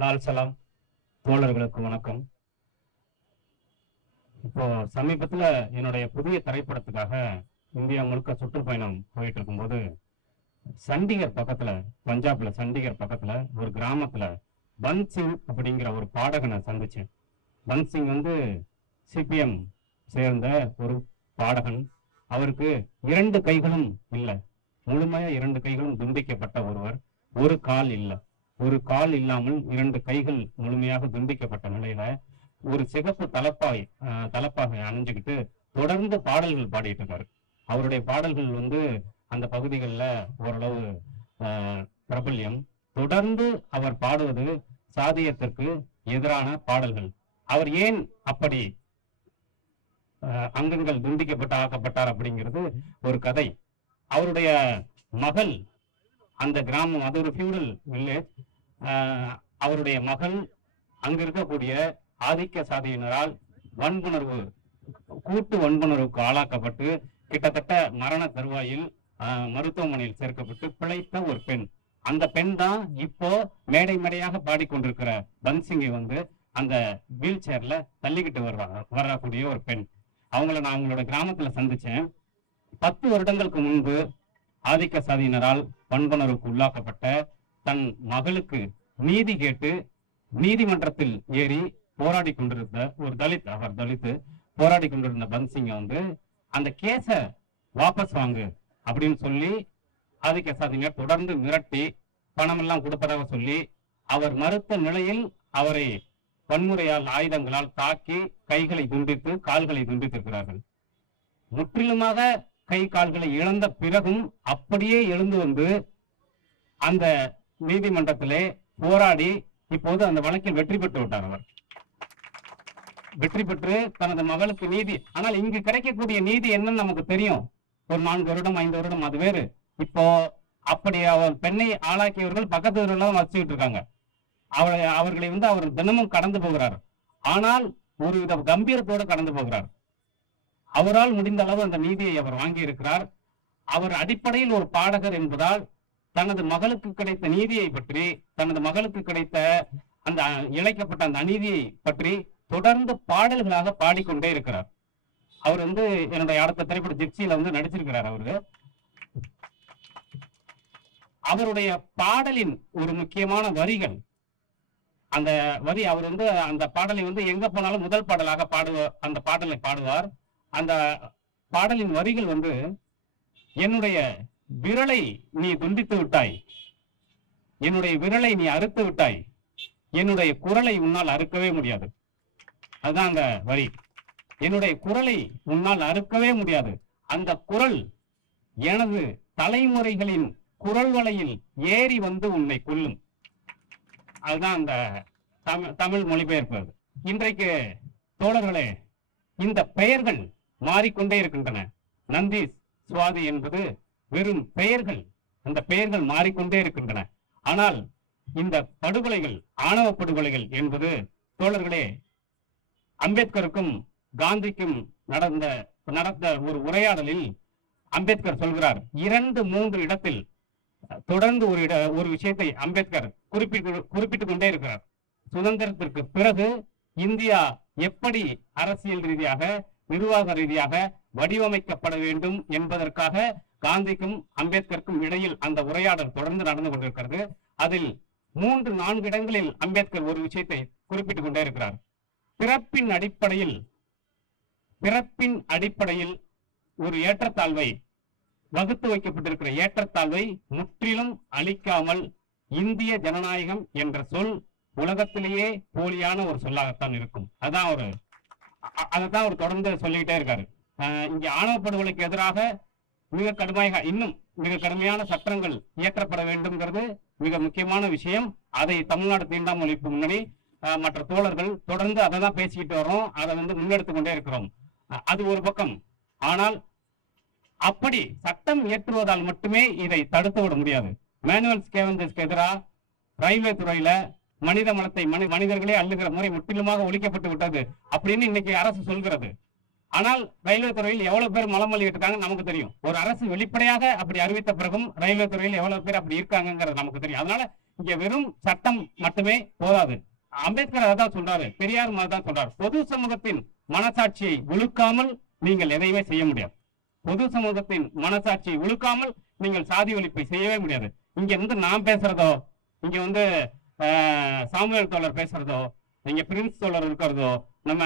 லால் சலாம் தோழர்களுக்கு வணக்கம். இப்போ சமீபத்தில் என்னுடைய புதிய திரைப்படத்துக்காக இந்தியா முழுக்க சுற்றுப்பயணம் போயிட்டு இருக்கும்போது சண்டிகர் பக்கத்தில் பஞ்சாப்ல சண்டிகர் பக்கத்தில் ஒரு கிராமத்தில் பன்சிங் சிங் அப்படிங்கிற ஒரு பாடகனை சந்திச்சேன். பன்சிங் சிங் வந்து சிபிஎம் சேர்ந்த ஒரு பாடகன். அவருக்கு இரண்டு கைகளும் இல்லை. முழுமையா இரண்டு கைகளும் துண்டிக்கப்பட்ட ஒருவர். ஒரு கால் இல்லை. ஒரு கால் இல்லாமல் இரண்டு கைகள் முழுமையாக துண்டிக்கப்பட்ட நிலையில ஒரு சிகப்பு தலப்பாய் தலப்பாக தலப்பாகை அணிஞ்சுக்கிட்டு தொடர்ந்து பாடல்கள் பாடிட்டு இருக்காரு. அவருடைய பாடல்கள் வந்து அந்த பகுதிகளில் ஓரளவு பிரபல்யம். தொடர்ந்து அவர் பாடுவது சாதியத்திற்கு எதிரான பாடல்கள். அவர் ஏன் அப்படி அஹ், அங்கங்கள் துண்டிக்கப்பட்டு ஆக்கப்பட்டார் அப்படிங்கிறது ஒரு கதை. அவருடைய மகள் அந்த கிராமம் அது ஒரு ஃபியூடல் வில்லேஜ் அவருடைய மகள் அங்க இருக்கக்கூடிய ஆதிக்க சாதியினரால் வன்புணர்வு கூட்டு வன்புணர்வுக்கு ஆளாக்கப்பட்டு கிட்டத்தட்ட மரண தருவாயில் மருத்துவமனையில் சேர்க்கப்பட்டு பிழைத்த ஒரு பெண். அந்த பெண் தான் இப்போ மேடை மேடையாக பாடிக்கொண்டிருக்கிற பன்சிங்கை வந்து அந்த வீல் சேர்ல தள்ளிக்கிட்டு வர்றாங்க வரக்கூடிய ஒரு பெண். அவங்கள நான் அவங்களோட கிராமத்துல சந்திச்சேன். பத்து வருடங்களுக்கு முன்பு ஆதிக்க சாதியினரால் வன்புணர்வுக்கு உள்ளாக்கப்பட்ட தன் மகளுக்கு நீதி கேட்டு நீதிமன்றத்தில் ஏறி போராடி கொண்டிருந்த ஒரு தலித் அவர் தலித்து போராடி கொண்டிருந்த பன்சிங்க வந்து அந்த கேஸ வாபஸ் வாங்கு அப்படின்னு சொல்லி ஆதிக்க சாதிங்க தொடர்ந்து மிரட்டி பணம் எல்லாம் கொடுப்பதாக சொல்லி அவர் மறுத்த நிலையில் அவரை வன்முறையால் ஆயுதங்களால் தாக்கி கைகளை துண்டித்து கால்களை துண்டித்திருக்கிறார்கள். முற்றிலுமாக கை கால்களை இழந்த பிறகும் அப்படியே எழுந்து வந்து அந்த நீதிமன்றத்திலே போராடி இப்போது அந்த வழக்கில் வெற்றி பெற்று விட்டார் அவர். வெற்றி பெற்று தனது மகளுக்கு நீதி ஆனால் இங்கு கிடைக்கக்கூடிய நீதி என்னன்னு நமக்கு தெரியும். ஒரு நான்கு வருடம் ஐந்து வருடம் அது வேறு. இப்போ அப்படி அவர் பெண்ணை ஆளாக்கியவர்கள் பக்கத்து ஊரெல்லாம் வச்சுக்கிட்டு இருக்காங்க. அவளை அவர்களை வந்து அவர் தினமும் கடந்து போகிறார். ஆனால் ஒரு வித கம்பீரத்தோடு கடந்து போகிறார். அவரால் முடிந்த அளவு அந்த நீதியை அவர் வாங்கி இருக்கிறார் அவர் அடிப்படையில் ஒரு பாடகர் என்பதால் தனது மகளுக்கு கிடைத்த நீதியை பற்றி தனது மகளுக்கு கிடைத்த அந்த இழைக்கப்பட்ட அந்த அநீதியை பற்றி தொடர்ந்து பாடல்களாக பாடிக்கொண்டே இருக்கிறார். அவர் வந்து என்னுடைய அடுத்த திரைப்பட ஜிப்சியில வந்து நடிச்சிருக்கிறார் அவரு. அவருடைய பாடலின் ஒரு முக்கியமான வரிகள் அந்த வரி அவர் வந்து அந்த பாடலை வந்து எங்க போனாலும் முதல் பாடலாக பாடுவ அந்த பாடலை பாடுவார். அந்த பாடலின் வரிகள் வந்து என்னுடைய விரலை நீ துண்டித்து விட்டாய். என்னுடைய விரலை நீ அறுத்து விட்டாய். என்னுடைய குரலை உன்னால் அறுக்கவே முடியாது. அதுதான் அந்த வரி. என்னுடைய குரலை உன்னால் அறுக்கவே முடியாது. அந்த குரல் எனது தலைமுறைகளின் குரல் வலையில் ஏறி வந்து உன்னை கொல்லும். அதுதான் அந்த தமிழ் தமிழ் மொழிபெயர்ப்பு இன்றைக்கு தோழர்களே இந்த பெயர்கள் மாறிக்கொண்டே இருக்கின்றன. நந்தி சுவாதி என்பது வெறும் பெயர்கள் அந்த பெயர்கள் மாறிக்கொண்டே இருக்கின்றன. ஆனால் இந்த படுகொலைகள் ஆணவ படுகொலைகள் என்பது தோழர்களே அம்பேத்கருக்கும் காந்திக்கும் நடந்த நடந்த ஒரு உரையாடலில் அம்பேத்கர் சொல்கிறார் இரண்டு மூன்று இடத்தில் தொடர்ந்து ஒரு இட ஒரு விஷயத்தை அம்பேத்கர் குறிப்பிட்டு குறிப்பிட்டுக் கொண்டே இருக்கிறார். சுதந்திரத்திற்கு பிறகு இந்தியா எப்படி அரசியல் ரீதியாக நிர்வாக ரீதியாக வடிவமைக்கப்பட வேண்டும் என்பதற்காக காந்திக்கும் அம்பேத்கருக்கும் இடையில் அந்த உரையாடல் தொடர்ந்து நடந்து கொண்டிருக்கிறது. அதில் மூன்று நான்கு இடங்களில் அம்பேத்கர் ஒரு விஷயத்தை குறிப்பிட்டுக் கொண்டே இருக்கிறார். பிறப்பின் அடிப்படையில் பிறப்பின் அடிப்படையில் ஒரு ஏற்றத்தாழ்வை வகுத்து வைக்கப்பட்டிருக்கிற ஏற்றத்தாழ்வை முற்றிலும் அழிக்காமல் இந்திய ஜனநாயகம் என்ற சொல் உலகத்திலேயே போலியான ஒரு சொல்லாகத்தான் இருக்கும். அதான் ஒரு அதைத்தான் அவர் தொடர்ந்து சொல்லிக்கிட்டே இருக்காரு. அஹ் இங்க ஆணவ படுகொலைக்கு எதிராக மிக கடுமையாக இன்னும் மிக கடுமையான சட்டங்கள் இயற்றப்பட வேண்டும்ங்கிறது மிக முக்கியமான விஷயம். அதை தமிழ்நாடு தீண்டாமல் ஒழிப்பு முன்னணி மற்ற தோழர்கள் தொடர்ந்து அதை தான் பேசிக்கிட்டு வரோம் அதை வந்து முன்னெடுத்து கொண்டே இருக்கிறோம். அது ஒரு பக்கம். ஆனால் அப்படி சட்டம் இயற்றுவதால் மட்டுமே இதை தடுத்து விட முடியாது. மேனுவல் ஸ்கேவஞ்சஸ்க்கு எதிராக ரயில்வே துறையில மனித மலத்தை மனி மனிதர்களே அள்ளுகிற முறை முற்றிலுமாக ஒழிக்கப்பட்டு விட்டது அப்படின்னு இன்னைக்கு அரசு சொல்கிறது. ஆனால் ரயில்வே துறையில் எவ்வளவு பேர் மலம் மல்லிட்டு இருக்காங்க நமக்கு தெரியும். ஒரு அரசு வெளிப்படையாக அப்படி அறிவித்த பிறகும் ரயில்வே துறையில் எவ்வளவு பேர் அப்படி இருக்காங்கங்கிறது நமக்கு தெரியும். அதனால இங்க வெறும் சட்டம் மட்டுமே போதாது. அம்பேத்கர் அதான் சொல்றாரு. பெரியார் தான் சொல்றாரு. பொது சமூகத்தின் மனசாட்சியை உழுக்காமல் நீங்கள் எதையுமே செய்ய முடியாது. பொது சமூகத்தின் மனசாட்சியை உழுக்காமல் நீங்கள் சாதி ஒழிப்பை செய்யவே முடியாது. இங்க இருந்து நான் பேசுறதோ இங்க வந்து சாமுவேல் தோழர் பேசுறதோ இங்க பிரின்ஸ் தோழர் இருக்கிறதோ நம்ம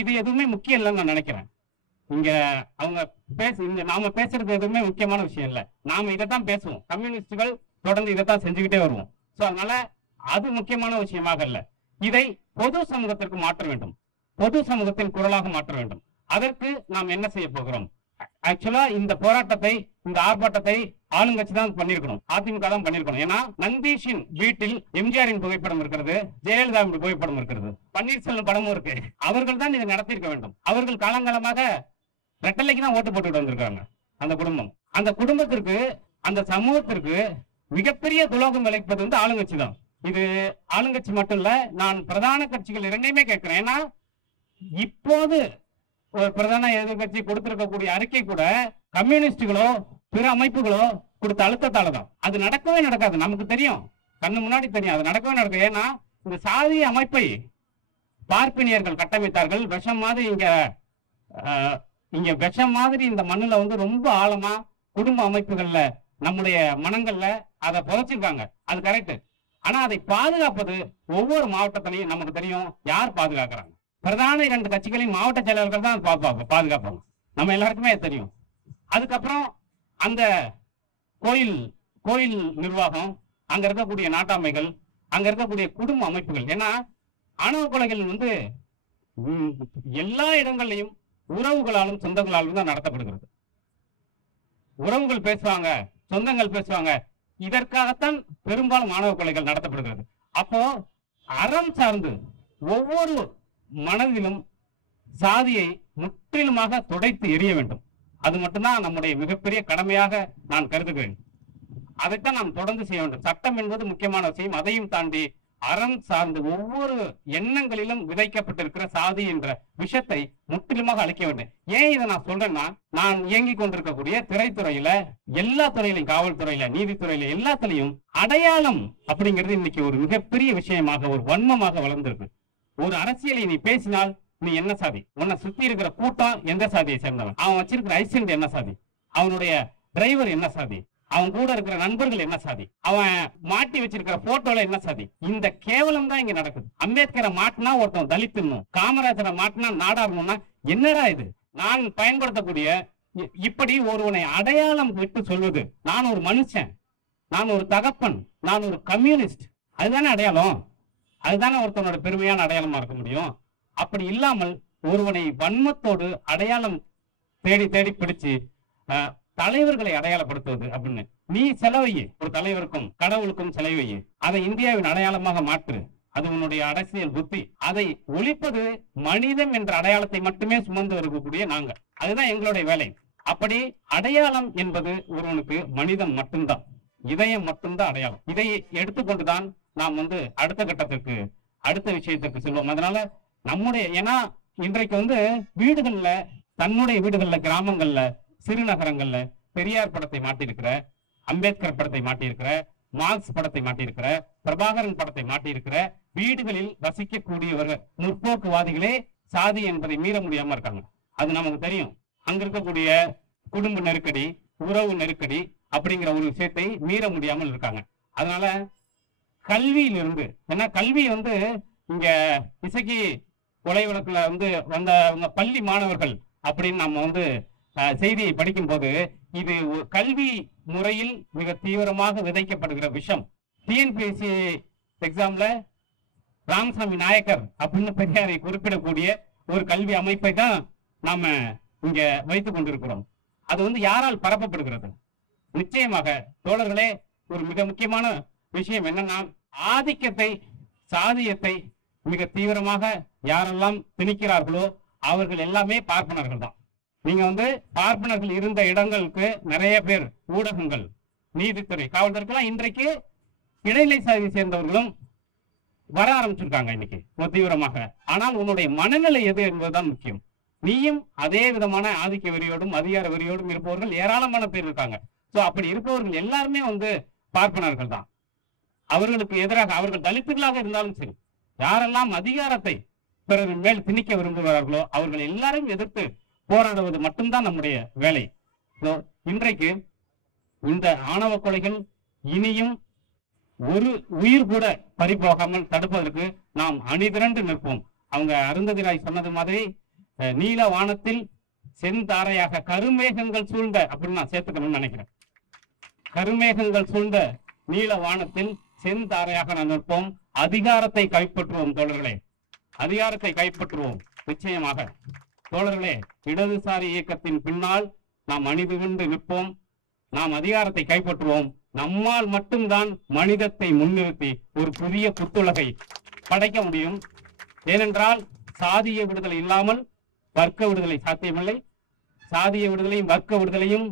இது எதுவுமே முக்கியம் இல்லைன்னு நான் நினைக்கிறேன். இங்க அவங்க பேச இங்க நாம பேசுறது எதுவுமே முக்கியமான விஷயம் இல்ல. நாம இதை தான் பேசுவோம். கம்யூனிஸ்டுகள் தொடர்ந்து இதை தான் செஞ்சுக்கிட்டே வருவோம். சோ அதனால அது முக்கியமான விஷயமாக இல்ல. இதை பொது சமூகத்திற்கு மாற்ற வேண்டும். பொது சமூகத்தின் குரலாக மாற்ற வேண்டும். அதற்கு நாம் என்ன செய்ய போகிறோம்? ஆக்சுவலா இந்த போராட்டத்தை இந்த ஆர்ப்பாட்டத்தை ஆளுங்கட்சி தான் பண்ணிருக்கணும். அதிமுக தான் பண்ணிருக்கணும். ஏன்னா நந்தீஷின் வீட்டில் எம்ஜிஆரின் புகைப்படம் இருக்கிறது ஜெயலலிதாவின் புகைப்படம் இருக்கிறது. பன்னீர்செல்வம் படமும் இருக்கு. அவர்கள் தான் இதை நடத்தியிருக்க வேண்டும். அவர்கள் காலங்காலமாக ரெட்டலைக்கு தான் ஓட்டு போட்டுட்டு வந்திருக்காங்க அந்த குடும்பம். அந்த குடும்பத்திற்கு அந்த சமூகத்திற்கு மிகப்பெரிய துலோகம் விளைப்பது வந்து ஆளுங்கட்சி தான். இது ஆளுங்கட்சி மட்டும் இல்ல நான் பிரதான கட்சிகள் இரண்டையுமே கேட்கிறேன். ஏன்னா இப்போது பிரதான எதிர்கட்சி கொடுத்திருக்கக்கூடிய அறிக்கை கூட கம்யூனிஸ்டுகளோ பிற அமைப்புகளோ கொடுத்த அழுத்தத்தால தான் அது நடக்கவே நடக்காது. நமக்கு தெரியும். கண்ணு முன்னாடி தெரியும். அது நடக்கவே நடக்கும். ஏன்னா இந்த சாதிய அமைப்பை பார்ப்பினியர்கள் கட்டமைத்தார்கள். விஷம் மாதிரி இங்க ஆஹ், இங்க விஷம் மாதிரி இந்த மண்ணுல வந்து ரொம்ப ஆழமா குடும்ப அமைப்புகள்ல நம்முடைய மனங்கள்ல அதை புதைச்சிருக்காங்க. அது கரெக்ட் ஆனா அதை பாதுகாப்பது ஒவ்வொரு மாவட்டத்திலையும் நமக்கு தெரியும் யார் பாதுகாக்கிறாங்க. பிரதான இரண்டு கட்சிகளின் மாவட்ட செயலாளர்கள் தான் பாதுகாப்பாங்க. நம்ம எல்லாருக்குமே தெரியும். அதுக்கப்புறம் அந்த கோயில் கோயில் நிர்வாகம் அங்க இருக்கக்கூடிய நாட்டாமைகள் அங்க இருக்கக்கூடிய குடும்ப அமைப்புகள். ஏன்னா ஆணவ கொலைகள் வந்து எல்லா இடங்கள்லையும் உறவுகளாலும் சொந்தங்களாலும் தான் நடத்தப்படுகிறது. உறவுகள் பேசுவாங்க சொந்தங்கள் பேசுவாங்க. இதற்காகத்தான் பெரும்பாலும் மாணவ கொலைகள் நடத்தப்படுகிறது. அப்போ அறம் சார்ந்து ஒவ்வொரு மனதிலும் சாதியை முற்றிலுமாக துடைத்து எரிய வேண்டும். அது மட்டும்தான் நம்முடைய மிகப்பெரிய கடமையாக நான் கருதுகிறேன். அதைத்தான் நாம் தொடர்ந்து செய்ய வேண்டும். சட்டம் என்பது முக்கியமான விஷயம். அதையும் தாண்டி அறம் சார்ந்து ஒவ்வொரு எண்ணங்களிலும் விதைக்கப்பட்டிருக்கிற சாதி என்ற விஷத்தை முற்றிலுமாக அழிக்க வேண்டும். ஏன் இதை நான் சொல்றேன்னா நான் இயங்கி கொண்டிருக்கக்கூடிய திரைத்துறையில எல்லா துறையிலையும் காவல்துறையில நீதித்துறையில எல்லாத்துலயும் அடையாளம் அப்படிங்கிறது இன்னைக்கு ஒரு மிகப்பெரிய விஷயமாக ஒரு வன்மமாக வளர்ந்திருக்கு. ஒரு அரசியலை நீ பேசினால் நீ என்ன சாதி? உன்னை சுத்தி இருக்கிற கூட்டம் எந்த சாதியை சேர்ந்தவன்? அவன் வச்சிருக்கிற ஐசென்ட் என்ன சாதி? அவனுடைய டிரைவர் என்ன சாதி? அவன் கூட இருக்கிற நண்பர்கள் என்ன சாதி? அவன் மாட்டி வச்சிருக்கிற போட்டோல என்ன சாதி? இந்த கேவலம் தான் இங்க நடக்குது. அம்பேத்கரை மாட்டினா ஒருத்தன் தலித்துன்னும் காமராஜரை மாட்டினா நாடாரணும்னா என்னடா இது? நான் பயன்படுத்தக்கூடிய இப்படி ஒருவனை அடையாளம் விட்டு சொல்வது. நான் ஒரு மனுஷன். நான் ஒரு தகப்பன். நான் ஒரு கம்யூனிஸ்ட் அதுதானே அடையாளம்? அதுதானே ஒருத்தனோட பெருமையான அடையாளமா இருக்க முடியும்? அப்படி இல்லாமல் ஒருவனை வன்மத்தோடு அடையாளம் தேடி தேடி பிடிச்சு தலைவர்களை அடையாளப்படுத்துவது அப்படின்னு. நீ செலவையே ஒரு தலைவருக்கும் கடவுளுக்கும் செலவையே. அதை இந்தியாவின் அடையாளமாக மாற்று. அது உன்னுடைய அரசியல் புத்தி. அதை ஒழிப்பது மனிதம் என்ற அடையாளத்தை மட்டுமே சுமந்து இருக்கக்கூடிய நாங்க அதுதான் எங்களுடைய வேலை. அப்படி அடையாளம் என்பது ஒருவனுக்கு மனிதம் மட்டும்தான். இதயம் மட்டும்தான் அடையாளம். இதை எடுத்துக்கொண்டுதான் நாம் வந்து அடுத்த கட்டத்திற்கு அடுத்த விஷயத்திற்கு செல்வோம். அதனால நம்முடைய ஏன்னா இன்றைக்கு வந்து வீடுகள்ல தன்னுடைய வீடுகள்ல கிராமங்கள்ல சிறுநகரங்கள்ல பெரியார் படத்தை மாட்டியிருக்கிற அம்பேத்கர் படத்தை மாட்டியிருக்கிற மார்க்ஸ் படத்தை மாட்டியிருக்கிற பிரபாகரன் படத்தை மாட்டியிருக்கிற வீடுகளில் வசிக்கக்கூடியவர்கள் முற்போக்குவாதிகளே சாதி என்பதை மீற முடியாம இருக்காங்க. அது நமக்கு தெரியும். அங்க இருக்கக்கூடிய குடும்ப நெருக்கடி உறவு நெருக்கடி அப்படிங்கிற ஒரு விஷயத்தை மீற முடியாமல் இருக்காங்க. அதனால கல்வியிலிருந்து ஏன்னா கல்வி வந்து இங்க இசைக்கு கொலை வழக்குல வந்து வந்தவங்க பள்ளி மாணவர்கள் அப்படின்னு நம்ம வந்து செய்தியை படிக்கும்போது இது ஒரு கல்வி முறையில் மிக தீவிரமாக விதைக்கப்படுகிற விஷயம். டிஎன்பிஎஸ்சி எக்ஸாம்ல ராமசாமி நாயக்கர் அப்படின்னு பெரியாரை குறிப்பிடக்கூடிய ஒரு கல்வி அமைப்பை தான் நாம இங்க வைத்துக் கொண்டிருக்கிறோம். அது வந்து யாரால் பரப்பப்படுகிறது? நிச்சயமாக தோழர்களே ஒரு மிக முக்கியமான விஷயம் என்னன்னா ஆதிக்கத்தை சாதியத்தை மிக தீவிரமாக யாரெல்லாம் திணிக்கிறார்களோ அவர்கள் எல்லாமே பார்ப்பனர்கள் தான். நீங்க வந்து பார்ப்பனர்கள் இருந்த இடங்களுக்கு நிறைய பேர் ஊடகங்கள் நீதித்துறை காவல்துறைக்கெல்லாம் இன்றைக்கு இடைநிலை சாதியை சேர்ந்தவர்களும் வர ஆரம்பிச்சிருக்காங்க இன்னைக்கு ரொம்ப தீவிரமாக. ஆனால் உன்னுடைய மனநிலை எது என்பதுதான் முக்கியம். நீயும் அதே விதமான ஆதிக்க வெறியோடும் அதிகார வெறியோடும் இருப்பவர்கள் ஏராளமான பேர் இருக்காங்க. சோ அப்படி இருப்பவர்கள் எல்லாருமே வந்து பார்ப்பனர்கள் தான். அவர்களுக்கு எதிராக அவர்கள் தலித்துகளாக இருந்தாலும் சரி யாரெல்லாம் அதிகாரத்தை பிறர் மேல் திணிக்க விரும்புகிறார்களோ அவர்கள் எல்லாரையும் எதிர்த்து போராடுவது மட்டும்தான் நம்முடைய வேலை. இன்றைக்கு இந்த ஆணவ கொலைகள் இனியும் ஒரு உயிர் கூட பறிபோகாமல் தடுப்பதற்கு நாம் அணிதிரண்டு நிற்போம். அவங்க அருந்ததிராய் சொன்னது மாதிரி நீல வானத்தில் செந்தாரையாக கருமேகங்கள் சூழ்ந்த அப்படின்னு நான் சேர்த்துக்கணும்னு நினைக்கிறேன். கருமேகங்கள் சூழ்ந்த நீல வானத்தில் செந்தாரையாக நான் நிற்போம். அதிகாரத்தை கைப்பற்றுவோம் தோழர்களே. அதிகாரத்தை கைப்பற்றுவோம். நிச்சயமாக. தோழர்களே இடதுசாரி இயக்கத்தின் பின்னால் நாம் அணிதிரண்டு நிற்போம். நாம் அதிகாரத்தை கைப்பற்றுவோம். நம்மால் மட்டும்தான் மனிதத்தை முன்னிறுத்தி ஒரு புதிய புத்துலகை படைக்க முடியும். ஏனென்றால் சாதிய விடுதலை இல்லாமல் வர்க்க விடுதலை சாத்தியமில்லை. சாதிய விடுதலையும் வர்க்க விடுதலையும்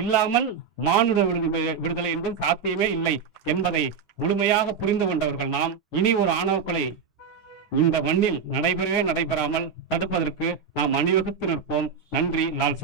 இல்லாமல் மானுட விடுதலை விடுதலை என்பது சாத்தியமே இல்லை என்பதை முழுமையாக புரிந்து கொண்டவர்கள் நாம். இனி ஒரு ஆணவ கொலை இந்த மண்ணில் நடைபெறவே நடைபெறாமல் தடுப்பதற்கு நாம் அணிவகுத்து நிற்போம். நன்றி லால்